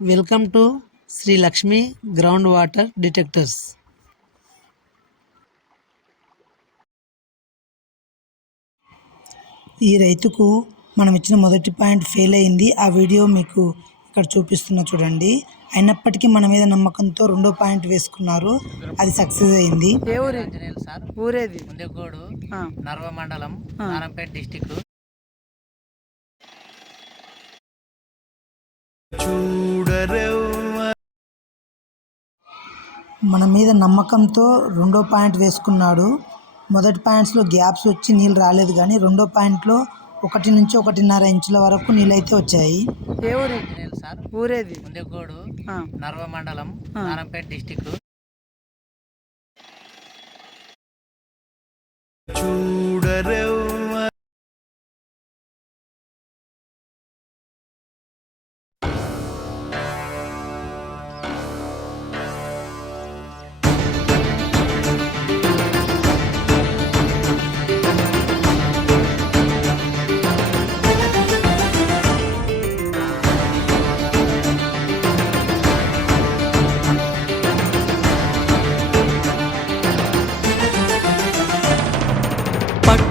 Welcome to Shri Lakshmi ground water detectors ఈ రైతుకు మనం ఇచ్చిన మొదటి పాయింట్ ఫెయిల్ అయింది. ఆ వీడియో మీకు ఇక్కడ చూపిస్తున్నా చూడండి. అయినప్పటికీ మన మీద నమ్మకంతో రెండో పాయింట్ వేసుకున్నారు. అది సక్సెస్ అయింది. ఊరేది? నర్వ మండలం నారంపేట డిస్టిక్ మన మీద నమ్మకంతో రెండో పాయింట్ వేసుకున్నాడు. మొదటి పాయింట్స్లో గ్యాప్స్ వచ్చి నీళ్ళు రాలేదు కానీ రెండో పాయింట్లో ఒకటి నుంచి ఒకటిన్నర ఇంచుల వరకు నీళ్ళు అయితే వచ్చాయి. ఏ ఊరి ఆంజనేయులు సార్. ఊరేది? ముందెగోడు నర్వ మండలం నారంపేట డిస్టిక్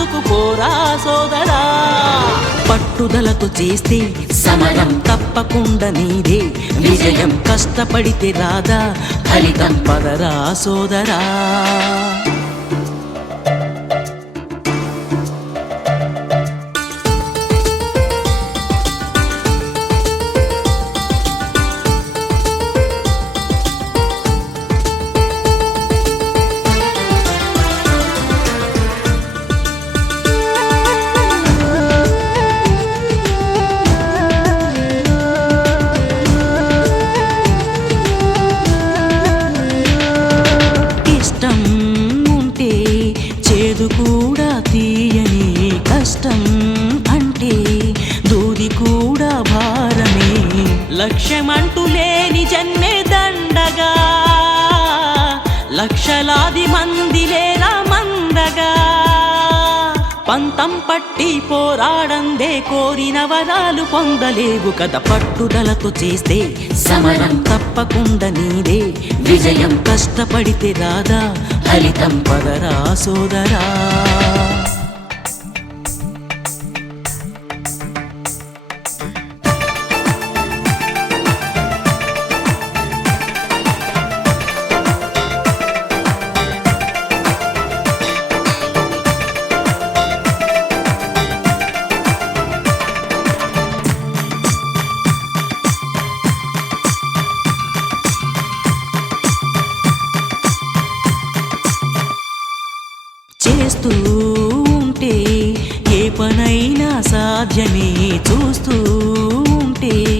దూసుకుపోరా సోదరా. పట్టుదలతో చేస్తే సమరం. తప్పకుండా నీదే. విజయం కష్టపడితే రాదా ఫలితం పదరా సోదరా. కష్టం అంటే దూది కూడా భారమే. లక్ష్యమంటూ లేని జన్మే దండగా. లక్షలాది మంది లేరా మందగా. పంతం పట్టి పోరాడందే కోరిన వరాలు పొందలేవు కథ పట్టుదలతో చేస్తే. సమరం తప్పకుండా నీదే. విజయం కష్టపడితే రాదా ఫలితం పదరా సోదరా. పనైనా సాధ్యమే చూస్తూ ఉంటే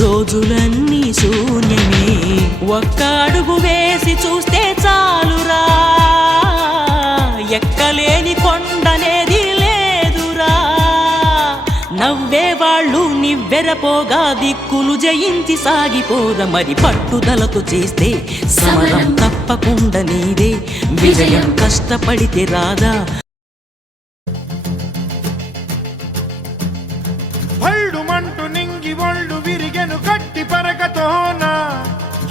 రోజులన్నీ శూన్యమే. ఒక్క అడుగు వేసి చూస్తే చాలురా. ఎక్కలేని కొండనేది లేదురా. నవ్వే వాళ్ళు నివ్వెరపోగా దిక్కులు జయించి సాగిపోర మరి పట్టుదలతో చేస్తే సమరం తప్పకుండా నీదే. విజయం. కష్టపడితే రాదా.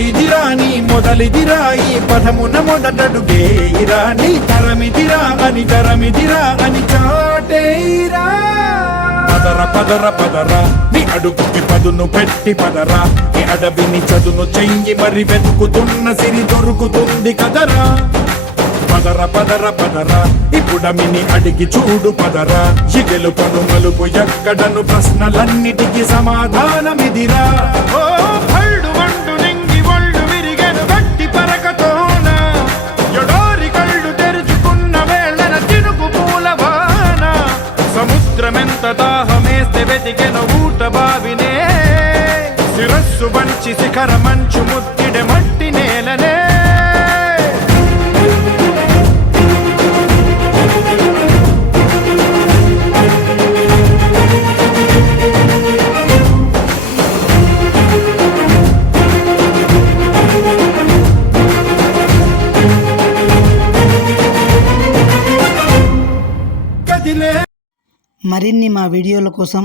ఇదిరా నీ మొదలిదిరా పదమున మొదటడుగే ఇరాని తరమిదిరా అని తరమిదిరా అని చాటేరా పదర పదర పదరా నీ అడుగుకి పదును పెట్టి పదరా. నీ అడవిని చదును చెయ్యి మరి వెతుకుతున్న సిరి దొరుకుతుంది కదరా. పదర పదర పదరా ఇప్పుడమిని అడిగి చూడు పదరా. ఇగెలు పను మలుపు ఎక్కడను ప్రశ్నలన్నిటికీ సమాధానమిదిరా. ఓ శిరస్సు వంచి శిఖర మంచు ముత్తిడె మట్టి నేలనే. మరిన్ని మా వీడియోల కోసం